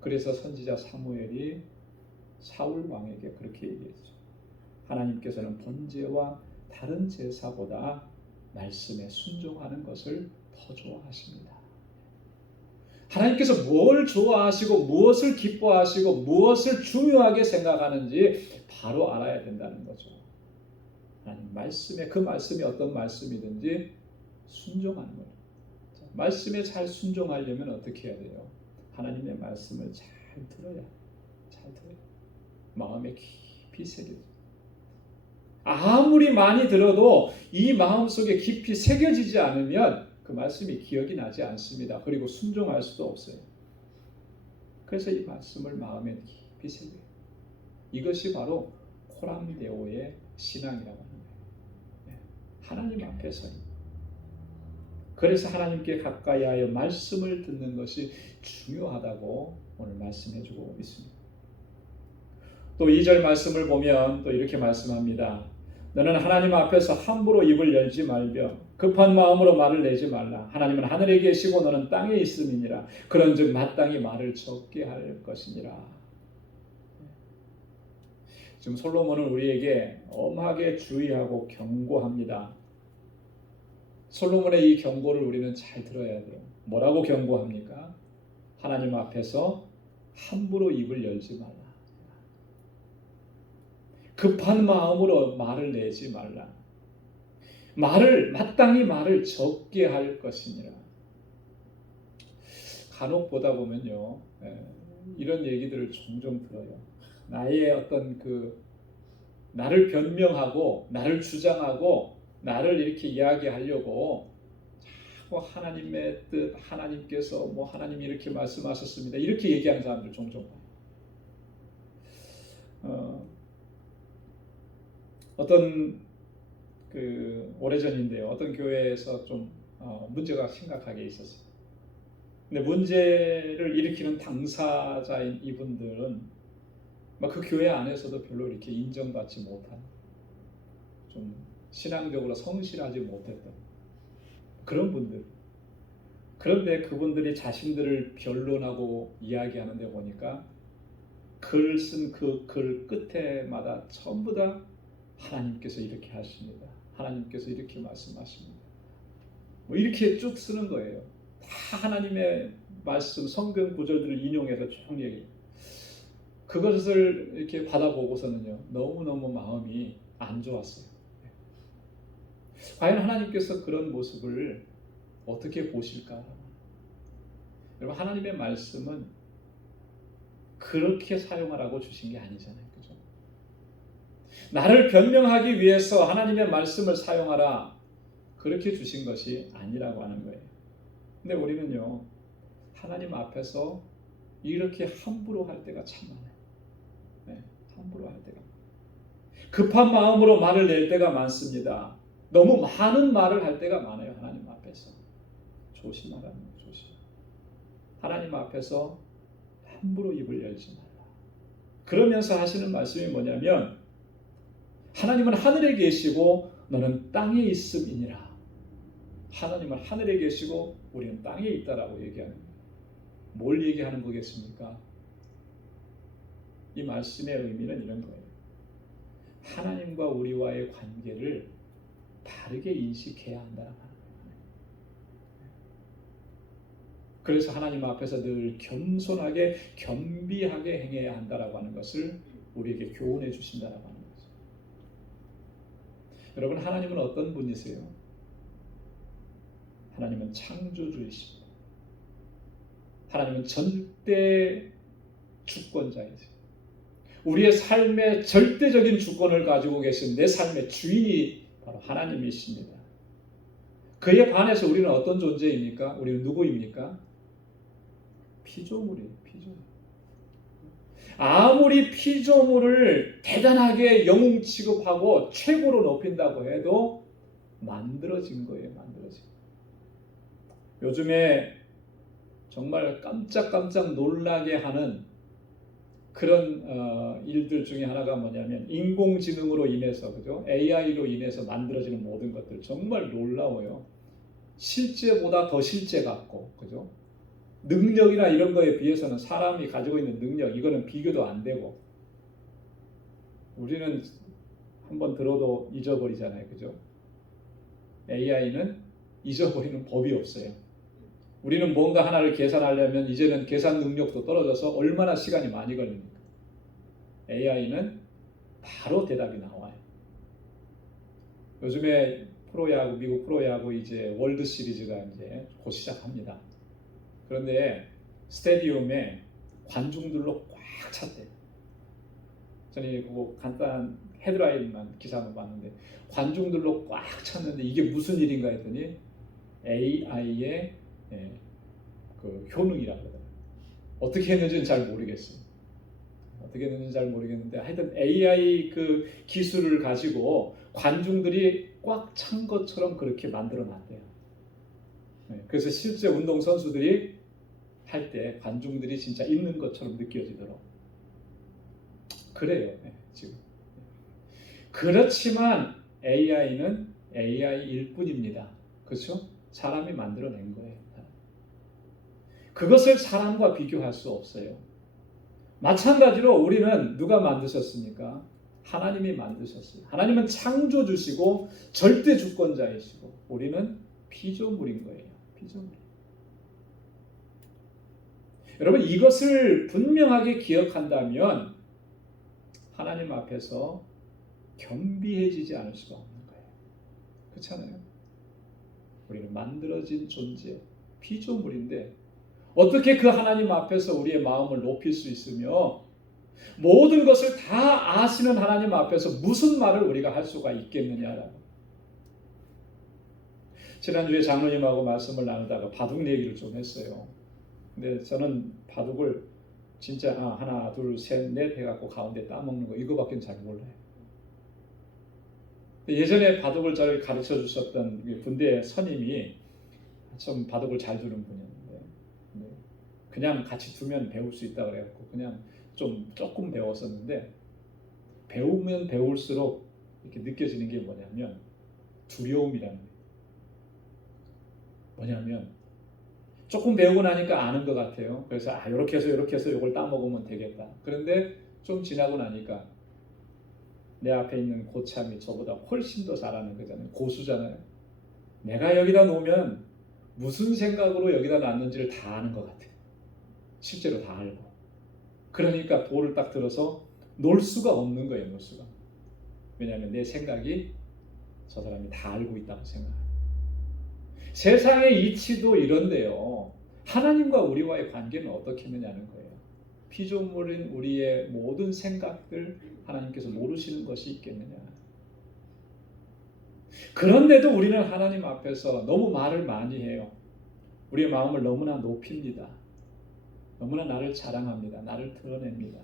그래서 선지자 사무엘이 사울 왕에게 그렇게 얘기했죠. 하나님께서는 번제와 다른 제사보다 말씀에 순종하는 것을 더 좋아하십니다. 하나님께서 뭘 좋아하시고 무엇을 기뻐하시고 무엇을 중요하게 생각하는지 바로 알아야 된다는 거죠. 하나님 말씀에, 그 말씀이 어떤 말씀이든지 순종하는 거예요. 말씀에 잘 순종하려면 어떻게 해야 돼요? 하나님의 말씀을 잘 들어야, 마음에 깊이 새겨져. 아무리 많이 들어도 이 마음속에 깊이 새겨지지 않으면 그 말씀이 기억이 나지 않습니다. 그리고 순종할 수도 없어요. 그래서 이 말씀을 마음에 깊이 새겨요. 이것이 바로 코람데오의 신앙이라고 하는 거예요. 하나님 앞에서. 그래서 하나님께 가까이 하여 말씀을 듣는 것이 중요하다고 오늘 말씀해주고 있습니다. 또 2절 말씀을 보면 또 이렇게 말씀합니다. 너는 하나님 앞에서 함부로 입을 열지 말며 급한 마음으로 말을 내지 말라. 하나님은 하늘에 계시고 너는 땅에 있음이니라. 그런즉 마땅히 말을 적게 할 것이니라. 지금 솔로몬은 우리에게 엄하게 주의하고 경고합니다. 솔로몬의 이 경고를 우리는 잘 들어야 돼요. 뭐라고 경고합니까? 하나님 앞에서 함부로 입을 열지 말라. 급한 마음으로 말을 내지 말라. 마땅히 말을 적게 할 것이니라. 간혹 보다 보면요, 이런 얘기들을 종종 들어요. 나의 어떤 나를 변명하고 나를 주장하고 나를 이렇게 이야기하려고 자꾸 하나님의 뜻, 하나님께서 하나님이 이렇게 말씀하셨습니다, 이렇게 얘기하는 사람들 종종 봐요. 어떤 오래전인데요, 어떤 교회에서 좀 문제가 심각하게 있었어요. 근데 문제를 일으키는 당사자인 이분들은 그 교회 안에서도 별로 이렇게 인정받지 못한, 좀 신앙적으로 성실하지 못했던 그런 분들. 그런데 그분들이 자신들을 변론하고 이야기하는 데 보니까 글 쓴 그 글 끝에마다 전부 다 하나님께서 이렇게 하십니다, 하나님께서 이렇게 말씀하십니다, 이렇게 쭉 쓰는 거예요. 다 하나님의 말씀, 성경 구절들을 인용해서 쭉 얘기해요. 그것을 이렇게 받아보고서는요, 너무너무 마음이 안 좋았어요. 과연 하나님께서 그런 모습을 어떻게 보실까? 여러분, 하나님의 말씀은 그렇게 사용하라고 주신 게 아니잖아요. 그죠? 나를 변명하기 위해서 하나님의 말씀을 사용하라 그렇게 주신 것이 아니라고 하는 거예요. 근데 우리는요, 하나님 앞에서 이렇게 함부로 할 때가 참 많아요. 네, 함부로 할 때가 많아요. 급한 마음으로 말을 낼 때가 많습니다. 너무 많은 말을 할 때가 많아요. 하나님 앞에서. 조심하라는 거예요. 조심. 하나님 앞에서 함부로 입을 열지 말라. 그러면서 하시는 말씀이 뭐냐면 하나님은 하늘에 계시고 너는 땅에 있음이니라. 하나님은 하늘에 계시고 우리는 땅에 있다라고 얘기하는 거예요. 뭘 얘기하는 거겠습니까? 이 말씀의 의미는 이런 거예요. 하나님과 우리와의 관계를 바르게 인식해야 한다는 거예요. 그래서 하나님 앞에서 늘 겸손하게 겸비하게 행해야 한다라고 하는 것을 우리에게 교훈해 주신다라고 하는 거죠. 여러분, 하나님은 어떤 분이세요? 하나님은 창조주이십니다. 하나님은 절대 주권자이세요. 우리의 삶의 절대적인 주권을 가지고 계신 내 삶의 주인이 바로 하나님이십니다. 그에 반해서 우리는 어떤 존재입니까? 우리는 누구입니까? 피조물이에요. 피조물. 아무리 피조물을 대단하게 영웅 취급하고 최고로 높인다고 해도 만들어진 거예요. 만들어진. 요즘에 정말 깜짝깜짝 놀라게 하는 그런 일들 중에 하나가 뭐냐면 인공지능으로 인해서, 그죠? AI로 인해서 만들어지는 모든 것들 정말 놀라워요. 실제보다 더 실제 같고, 그죠? 능력이나 이런 거에 비해서는 사람이 가지고 있는 능력, 이거는 비교도 안 되고, 우리는 한번 들어도 잊어버리잖아요, 그죠? AI는 잊어버리는 법이 없어요. 우리는 뭔가 하나를 계산하려면 이제는 계산 능력도 떨어져서 얼마나 시간이 많이 걸립니까? AI는 바로 대답이 나와요. 요즘에 프로야구, 미국 프로야구 이제 월드 시리즈가 이제 곧 시작합니다. 그런데 스테디움에 관중들로 꽉 찼대요. 저는 그거 간단한 헤드라인만 기사만 봤는데 관중들로 꽉 찼는데 이게 무슨 일인가 했더니 AI의 그 효능이라고 하더라고요. 어떻게 했는지는 잘 모르겠어요. 어떻게 했는지는 잘 모르겠는데 하여튼 AI 그 기술을 가지고 관중들이 꽉 찬 것처럼 그렇게 만들어 놨대요. 그래서 실제 운동 선수들이 할 때 관중들이 진짜 있는 것처럼 느껴지도록 그래요. 지금. 그렇지만 AI는 AI일 뿐입니다. 그렇죠? 사람이 만들어낸 거예요. 그것을 사람과 비교할 수 없어요. 마찬가지로 우리는 누가 만드셨습니까? 하나님이 만드셨어요. 하나님은 창조주시고 절대 주권자이시고 우리는 피조물인 거예요. 피조물. 여러분, 이것을 분명하게 기억한다면 하나님 앞에서 겸비해지지 않을 수가 없는 거예요. 그렇잖아요? 우리는 만들어진 존재, 피조물인데 어떻게 그 하나님 앞에서 우리의 마음을 높일 수 있으며 모든 것을 다 아시는 하나님 앞에서 무슨 말을 우리가 할 수가 있겠느냐라고. 지난주에 장로님하고 말씀을 나누다가 바둑 얘기를 좀 했어요. 근데 저는 바둑을 진짜 하나, 둘, 셋, 넷 해갖고 가운데 따먹는 거 이거밖에 잘 몰라요. 예전에 바둑을 잘 가르쳐 주셨던 군대 선임이 좀 바둑을 잘 두는 분이었는데 그냥 같이 두면 배울 수 있다고 그래갖고 그냥 조금 배웠었는데 배우면 배울수록 이렇게 느껴지는 게 뭐냐면 두려움이라는 거예요. 뭐냐면 조금 배우고 나니까 아는 것 같아요. 그래서 이렇게 해서 이걸 따먹으면 되겠다. 그런데 좀 지나고 나니까 내 앞에 있는 고참이 저보다 훨씬 더 잘하는 거잖아요. 고수잖아요. 내가 여기다 놓으면 무슨 생각으로 여기다 놨는지를 다 아는 것 같아요. 실제로 다 알고. 그러니까 돌을 딱 들어서 놓을 수가 없는 거예요. 놓을 수가. 왜냐하면 내 생각이 저 사람이 다 알고 있다고 생각해요. 세상의 이치도 이런데요. 하나님과 우리와의 관계는 어떻게 했느냐는 거예요. 피조물인 우리의 모든 생각들 하나님께서 모르시는 것이 있겠느냐? 그런데도 우리는 하나님 앞에서 너무 말을 많이 해요. 우리의 마음을 너무나 높입니다. 너무나 나를 자랑합니다. 나를 드러냅니다.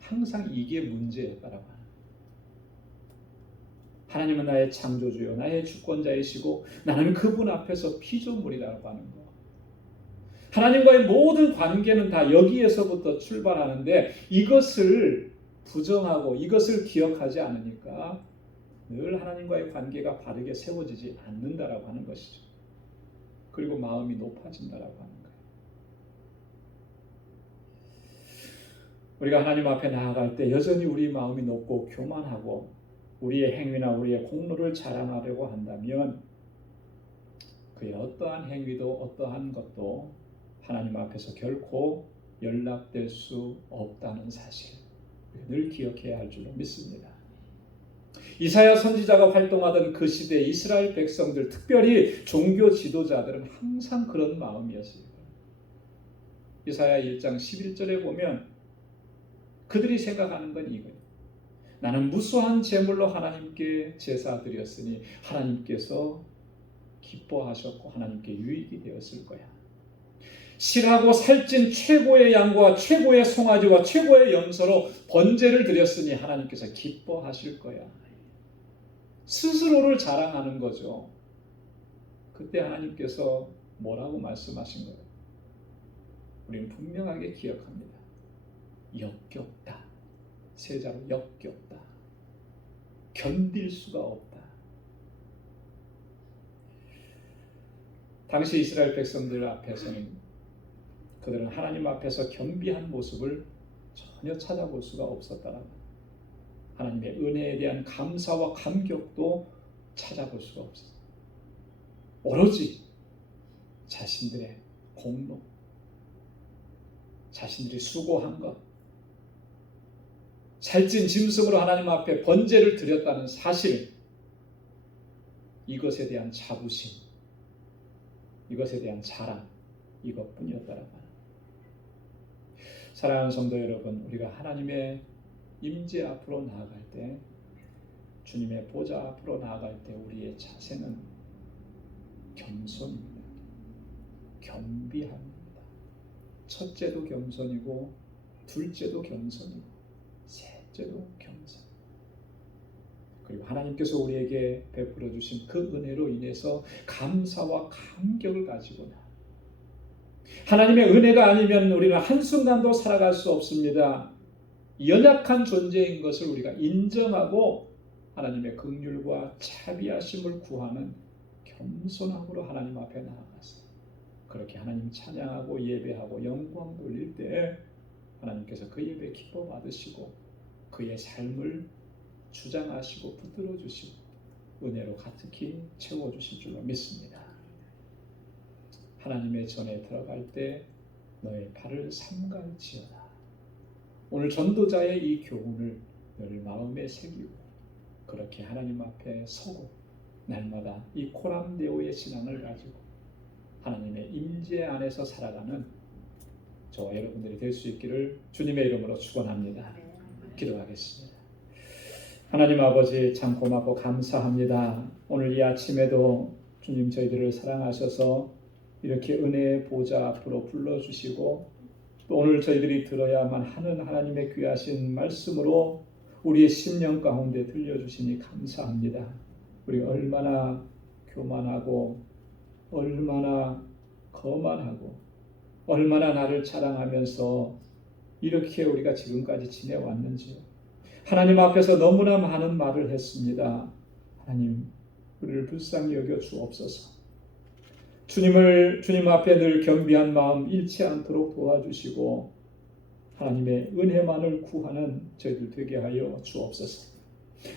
항상 이게 문제였다라고 하는 거예요. 하나님은 나의 창조주요, 나의 주권자이시고 나는 그분 앞에서 피조물이라고 하는 거. 하나님과의 모든 관계는 다 여기에서부터 출발하는데 이것을 부정하고 이것을 기억하지 않으니까 늘 하나님과의 관계가 바르게 세워지지 않는다라고 하는 것이죠. 그리고 마음이 높아진다라고 하는 거예요. 우리가 하나님 앞에 나아갈 때 여전히 우리 마음이 높고 교만하고 우리의 행위나 우리의 공로를 자랑하려고 한다면 그의 어떠한 행위도 어떠한 것도 하나님 앞에서 결코 연락될 수 없다는 사실 늘 기억해야 할 줄로 믿습니다. 이사야 선지자가 활동하던 그 시대 이스라엘 백성들, 특별히 종교 지도자들은 항상 그런 마음이었어요. 이사야 1장 11절에 보면 그들이 생각하는 건 이거예요. 나는 무수한 제물로 하나님께 제사 드렸으니 하나님께서 기뻐하셨고 하나님께 유익이 되었을 거야. 실하고 살찐 최고의 양과 최고의 송아지와 최고의 염소로 번제를 드렸으니 하나님께서 기뻐하실 거야. 스스로를 자랑하는 거죠. 그때 하나님께서 뭐라고 말씀하신 거예요? 우리는 분명하게 기억합니다. 역겹다. 세자로 역겹다. 견딜 수가 없다. 당시 이스라엘 백성들 앞에서는 그들은 하나님 앞에서 겸비한 모습을 전혀 찾아볼 수가 없었다라고. 하나님의 은혜에 대한 감사와 감격도 찾아볼 수가 없었어요. 오로지 자신들의 공로, 자신들이 수고한 것, 살찐 짐승으로 하나님 앞에 번제를 드렸다는 사실, 이것에 대한 자부심, 이것에 대한 자랑, 이것뿐이었다라고 합니다. 사랑하는 성도 여러분, 우리가 하나님의 임재 앞으로 나아갈 때, 주님의 보좌 앞으로 나아갈 때 우리의 자세는 겸손입니다. 겸비합니다. 첫째도 겸손이고 둘째도 겸손이고 셋째도 겸손. 그리고 하나님께서 우리에게 베풀어 주신 그 은혜로 인해서 감사와 감격을 가지고나 하나님의 은혜가 아니면 우리는 한순간도 살아갈 수 없습니다. 연약한 존재인 것을 우리가 인정하고 하나님의 긍휼과 자비하심을 구하는 겸손함으로 하나님 앞에 나아가서 그렇게 하나님 찬양하고 예배하고 영광 돌릴 때 하나님께서 그 예배 기뻐 받으시고 그의 삶을 주장하시고 붙들어 주시고 은혜로 가득히 채워주실 줄로 믿습니다. 하나님의 전에 들어갈 때 너의 발을 삼갈지어다. 오늘 전도자의 이 교훈을 늘 마음에 새기고 그렇게 하나님 앞에 서고 날마다 이 코람데오의 신앙을 가지고 하나님의 임재 안에서 살아가는 저와 여러분들이 될 수 있기를 주님의 이름으로 축원합니다. 기도하겠습니다. 하나님 아버지 참 고맙고 감사합니다. 오늘 이 아침에도 주님 저희들을 사랑하셔서 이렇게 은혜의 보좌 앞으로 불러주시고 또 오늘 저희들이 들어야만 하는 하나님의 귀하신 말씀으로 우리의 심령 가운데 들려주시니 감사합니다. 우리 얼마나 교만하고 얼마나 거만하고 얼마나 나를 자랑하면서 이렇게 우리가 지금까지 지내왔는지요. 하나님 앞에서 너무나 많은 말을 했습니다. 하나님 우리를 불쌍히 여겨 주옵소서. 주님 앞에 늘 겸비한 마음 잃지 않도록 도와주시고 하나님의 은혜만을 구하는 저희들 되게 하여 주옵소서.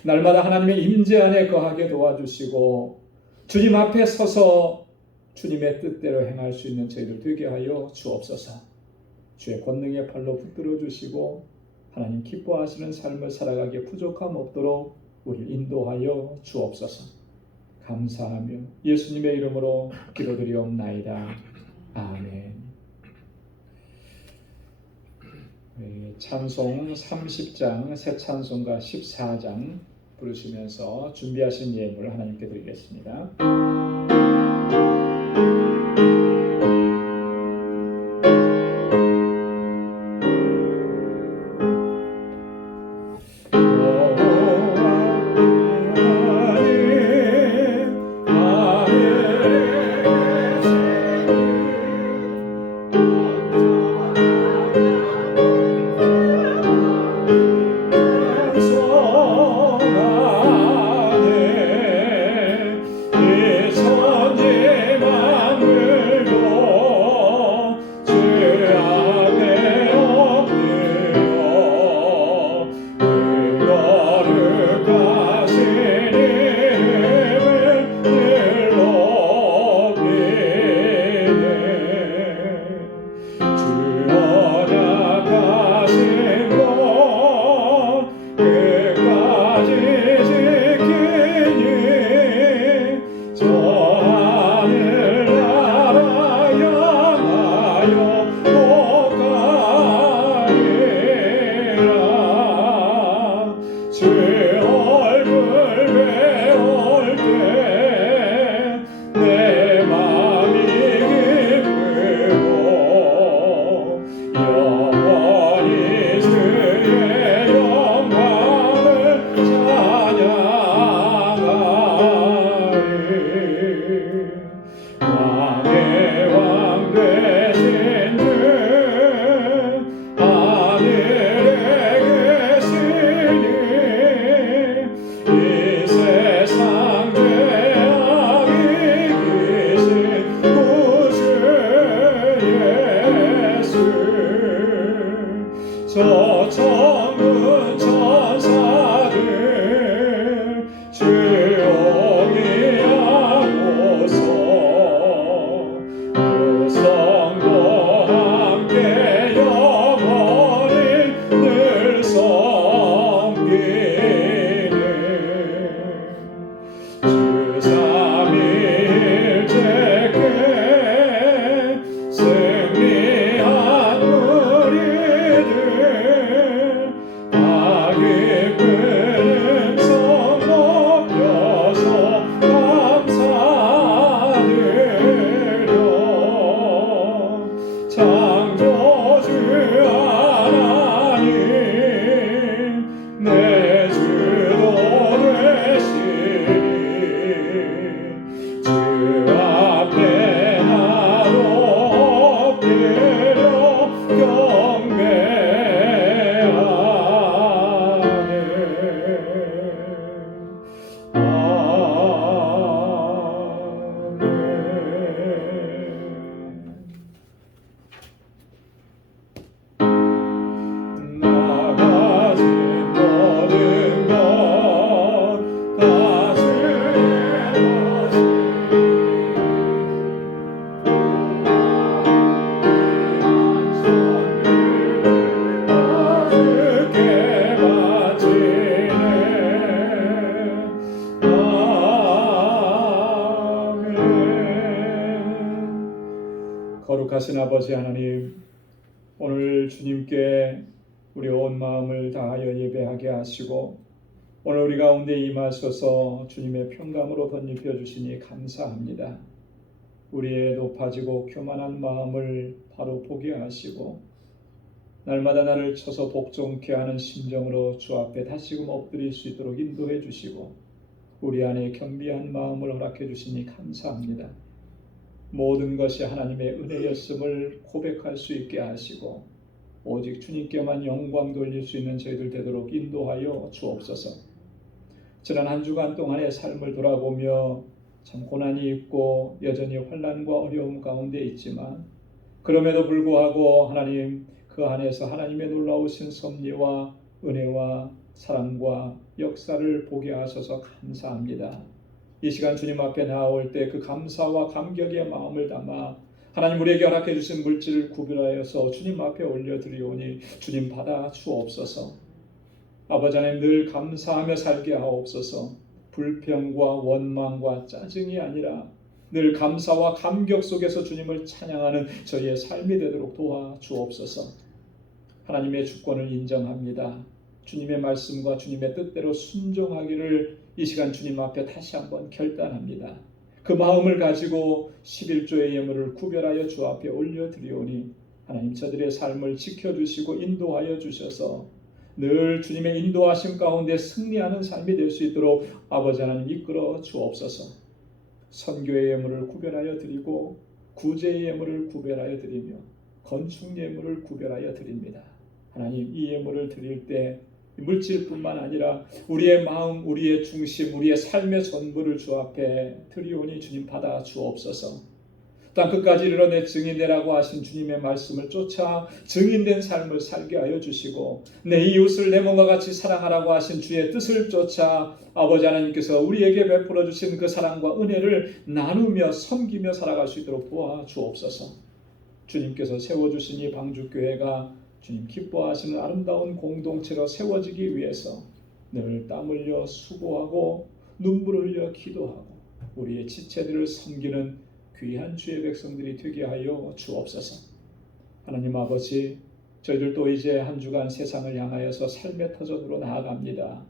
날마다 하나님의 임재 안에 거하게 도와주시고 주님 앞에 서서 주님의 뜻대로 행할 수 있는 저희들 되게 하여 주옵소서. 주의 권능의 팔로 붙들어 주시고 하나님 기뻐하시는 삶을 살아가기에 부족함 없도록 우리를 인도하여 주옵소서. 감사하며 예수님의 이름으로 기도드리옵나이다. 아멘. 찬송 30장, 새 찬송가 14장 부르시면서 준비하신 예물을 하나님께 드리겠습니다. 저 천군 천사들 조용히 하고서 그 성도 함께 영원히 늘 섬기는 주 삼위일체께 승리한 우리들 다 기쁜 음성 높여서 감사드려 창조주 하나님 내 주도 되시니 주 앞에 나도 엎드려 나가진 모든 것 다 주의 주께 바치네. 아멘. 거룩하신 아버지 하나님, 오늘 주님께 우리 온 마음을 다하여 예배하게 하시고 오늘 우리 가운데 임하셔서 주님의 평강으로 덧입혀 주시니 감사합니다. 우리의 높아지고 교만한 마음을 바로 보게 하시고 날마다 나를 쳐서 복종케 하는 심정으로 주 앞에 다시금 엎드릴 수 있도록 인도해 주시고 우리 안에 겸비한 마음을 허락해 주시니 감사합니다. 모든 것이 하나님의 은혜였음을 고백할 수 있게 하시고 오직 주님께만 영광 돌릴 수 있는 저희들 되도록 인도하여 주옵소서. 지난 한 주간 동안의 삶을 돌아보며 참 고난이 있고 여전히 환난과 어려움 가운데 있지만 그럼에도 불구하고 하나님 그 안에서 하나님의 놀라우신 섭리와 은혜와 사랑과 역사를 보게 하셔서 감사합니다. 이 시간 주님 앞에 나올 때 그 감사와 감격의 마음을 담아 하나님 우리에게 허락해 주신 물질을 구별하여서 주님 앞에 올려드리오니 주님 받아 주옵소서. 아버지 하나님 늘 감사하며 살게 하옵소서. 불평과 원망과 짜증이 아니라 늘 감사와 감격 속에서 주님을 찬양하는 저희의 삶이 되도록 도와주옵소서. 하나님의 주권을 인정합니다. 주님의 말씀과 주님의 뜻대로 순종하기를 이 시간 주님 앞에 다시 한번 결단합니다. 그 마음을 가지고 11조의 예물을 구별하여 주 앞에 올려드리오니 하나님 저들의 삶을 지켜주시고 인도하여 주셔서 늘 주님의 인도하심 가운데 승리하는 삶이 될 수 있도록 아버지 하나님 이끌어 주옵소서. 선교의 예물을 구별하여 드리고 구제의 예물을 구별하여 드리며 건축 예물을 구별하여 드립니다. 하나님 이 예물을 드릴 때 물질뿐만 아니라 우리의 마음, 우리의 중심, 우리의 삶의 전부를 주 앞에 드리오니 주님 받아 주옵소서. 땅 끝까지 이르러 증인되라고 하신 주님의 말씀을 쫓아 증인된 삶을 살게 하여 주시고 내 이웃을 내 몸과 같이 사랑하라고 하신 주의 뜻을 쫓아 아버지 하나님께서 우리에게 베풀어 주신 그 사랑과 은혜를 나누며 섬기며 살아갈 수 있도록 도와 주옵소서. 주님께서 세워주신 이 방주교회가 주님 기뻐하시는 아름다운 공동체로 세워지기 위해서 늘 땀 흘려 수고하고 눈물 흘려 기도하고 우리의 지체들을 섬기는 귀한 주의 백성들이 되게 하여 주옵소서. 하나님 아버지, 저희들도 이제 한 주간 세상을 향하여서 삶의 터전으로 나아갑니다.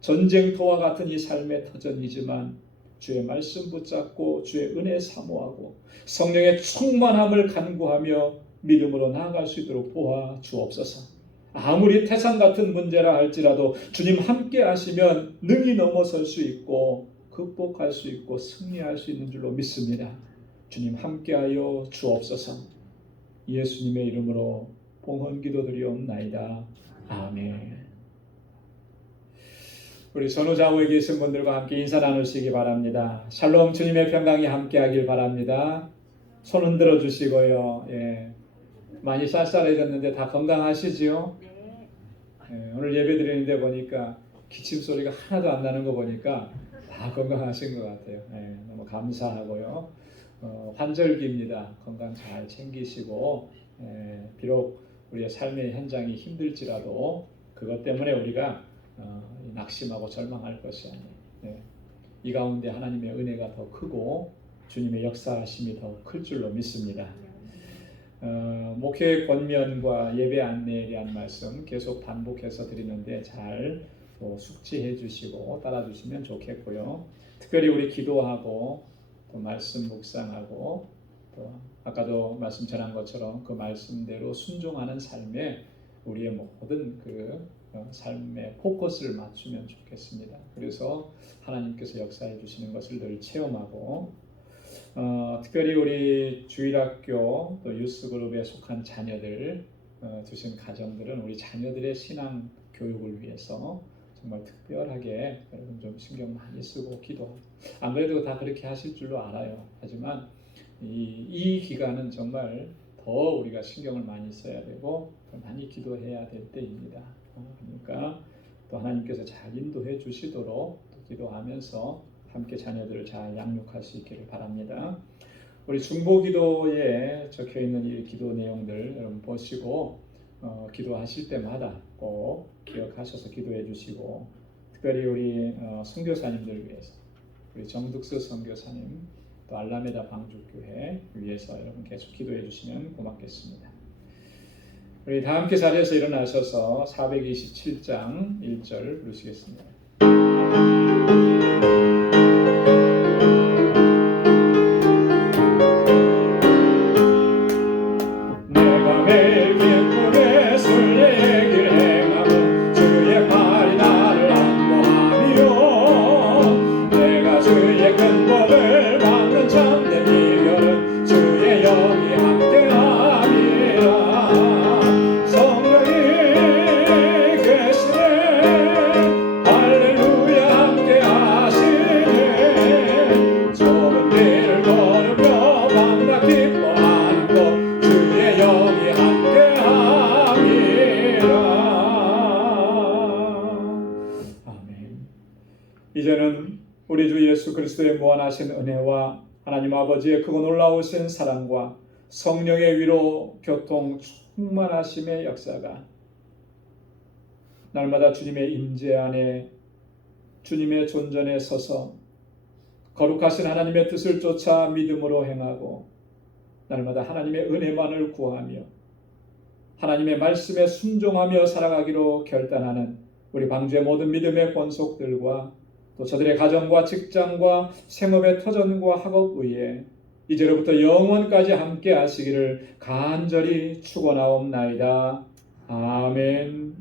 전쟁터와 같은 이 삶의 터전이지만 주의 말씀 붙잡고 주의 은혜 사모하고 성령의 충만함을 간구하며 믿음으로 나아갈 수 있도록 도와 주옵소서. 아무리 태산 같은 문제라 할지라도 주님 함께 하시면 능히 넘어설 수 있고 극복할 수 있고 승리할 수 있는 줄로 믿습니다. 주님 함께하여 주옵소서. 예수님의 이름으로 봉헌기도 드리옵나이다. 아멘. 우리 선우좌우에 계신 분들과 함께 인사 나누시기 바랍니다. 샬롬, 주님의 평강이 함께하길 바랍니다. 손 흔들어 주시고요. 많이 쌀쌀해졌는데 다 건강하시지요? 오늘 예배 드리는데 보니까 기침 소리가 하나도 안 나는 거 보니까 다 건강하신 것 같아요. 너무 감사하고요. 환절기입니다. 건강 잘 챙기시고 비록 우리의 삶의 현장이 힘들지라도 그것 때문에 우리가 낙심하고 절망할 것이 아니에요. 이 가운데 하나님의 은혜가 더 크고 주님의 역사하심이 더 클 줄로 믿습니다. 목회 권면과 예배 안내에 대한 말씀 계속 반복해서 드리는데 잘 숙지해 주시고 따라 주시면 좋겠고요. 특별히 우리 기도하고 또 말씀 묵상하고 또 아까도 말씀 전한 것처럼 그 말씀대로 순종하는 삶에 우리의 모든 그 삶의 포커스를 맞추면 좋겠습니다. 그래서 하나님께서 역사해 주시는 것을 늘 체험하고 특별히 우리 주일학교 또 유스그룹에 속한 자녀들 두신 가정들은 우리 자녀들의 신앙 교육을 위해서 정말 특별하게 여러분 좀 신경 많이 쓰고 기도하고 안 그래도 다 그렇게 하실 줄로 알아요. 하지만 이 기간은 정말 더 우리가 신경을 많이 써야 되고 더 많이 기도해야 될 때입니다. 그러니까 또 하나님께서 잘 인도해 주시도록 기도하면서 함께 자녀들을 잘 양육할 수 있기를 바랍니다. 우리 중보기도에 적혀있는 이 기도 내용들 여러분 보시고 기도하실 때마다 꼭 기억하셔서 기도해 주시고 특별히 우리 선교사님들 위해서 우리 정득수 선교사님 또 알라메다 방주교회 위해서 여러분 계속 기도해 주시면 고맙겠습니다. 우리 다 함께 자리에서 일어나셔서 427장 1절 부르시겠습니다. 내가 매일 기쁨의 순례길 행하고 주의 팔이 나를 안보하며 내가 주의 큰 복을 받는 참된 비결은 주의 영이 함께함이라. 성령이 계시네 할렐루야 함께하시네. 좁은 길을 걸으며 밤낮 기뻐하는 것 주의 영이 함께함이라. 아멘. 이제는 우리 주 예수 그리스도의 무한하신 은혜와 하나님 아버지의 크고 놀라우신 사랑과 성령의 위로 교통 충만하심의 역사가 날마다 주님의 임재 안에 주님의 존전에 서서 거룩하신 하나님의 뜻을 쫓아 믿음으로 행하고 날마다 하나님의 은혜만을 구하며 하나님의 말씀에 순종하며 살아가기로 결단하는 우리 방주의 모든 믿음의 권속들과 또 저들의 가정과 직장과 생업의 터전과 학업 위에 이제로부터 영원까지 함께 하시기를 간절히 축원하옵나이다. 아멘.